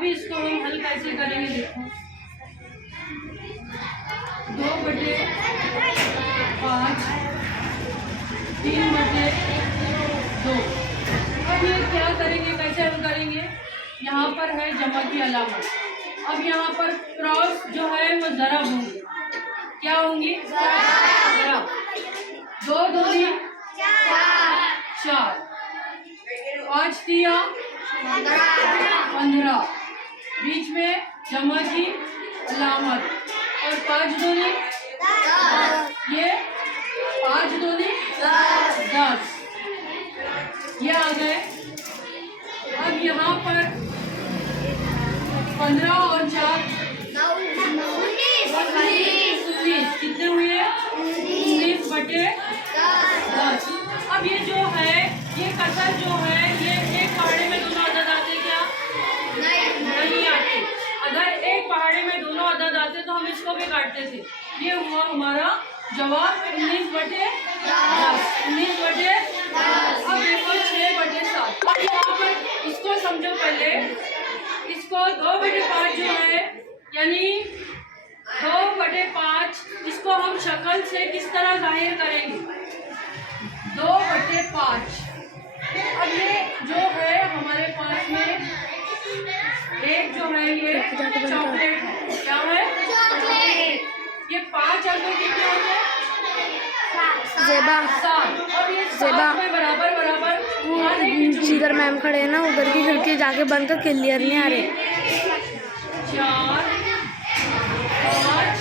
अभी इसको हम हल कैसे करेंगे देखो। 2/5 3/2। अब ये क्या करेंगे, कैसे हल करेंगे। यहाँ पर है जमा की अलामत। अब यहाँ पर क्रॉस जो है वो ज़रब होंगे। क्या होंगी? ज़रब। 2 दूनी 4, 5 तिया 15, बीच में जमा की अलामत और 5 दूनी ये 5 दूनी 10, ये आ गए। अब यहाँ पर 15 और 4 19, कितने हुए? 19/10। अब ये जो है ये कसर जो है ये एक पहाड़े में दोनों अदद आते क्या? नहीं आते। अगर एक पहाड़े में दोनों अदद आते तो हम इसको भी काटते थे। ये हुआ हमारा जवाब 19/10। 19/10। अब देखो 6/7। अब यहाँ पर इसको समझो पहले। इसको 2/5 जो है यानी 2/5 इसको हम शक्ल से किस तरह जाहिर करेंगे? 2/5। अब ये जो है हमारे पास में एक जो है ये चॉकलेट है। क्या है? चॉकलेट। ये 5 अंकों कितने होते हैं? 7। और ये 7 में बराबर जिधर मैम खड़े हैं ना उधर की खिड़की जाके बंद कर, क्लियर नहीं आ रहे। 4 5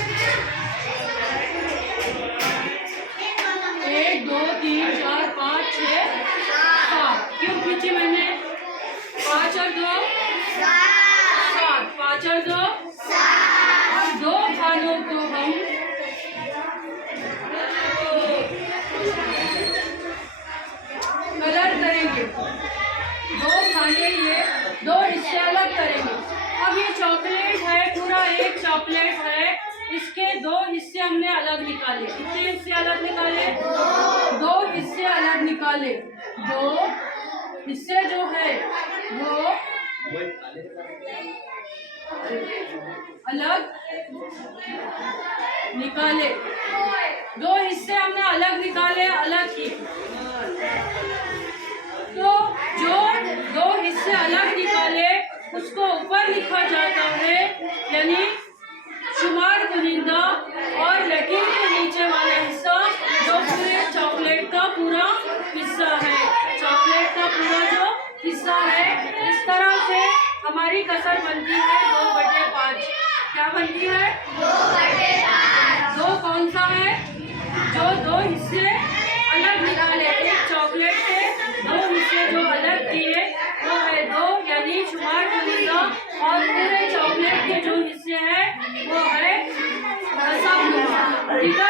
1 2 3 4 5 6 7। क्यों खींची मैंने? 5 और 2 7, 5 और 2 7। 2 खानों को हम कलर करेंगे। 2 खाने ये 2 हिस्से अलग करेंगे। अब ये चॉकलेट है, पूरा एक चॉकलेट है, इसके 2 हिस्से हमने अलग निकाले। कितने हिस्से अलग निकाले? 2 हिस्से अलग निकाले। 2 हिस्से जो है वो अलग निकाले। 2 हिस्से हमने अलग निकाले, अलग किए। तो जो 2 हिस्से अलग निकाले उसको ऊपर लिखा जाता है यानी शुमार कुनिंदा, और लकीर के नीचे वाला हिस्सा जो पूरे चॉकलेट का पूरा हिस्सा है। चॉकलेट का पूरा जो हिस्सा है। इस तरह से हमारी कसर बनती है 2/5। क्या बनती है? 2/5। 2 कौन सा है? जो 2 हिस्से अलग निकाले। एक चॉकलेट के 2 हिस्से जो अलग किए वो है 2 यानी शुमार कुनिंदा, और पूरे चॉकलेट के जो हिस्से हैं वो है ठीक है।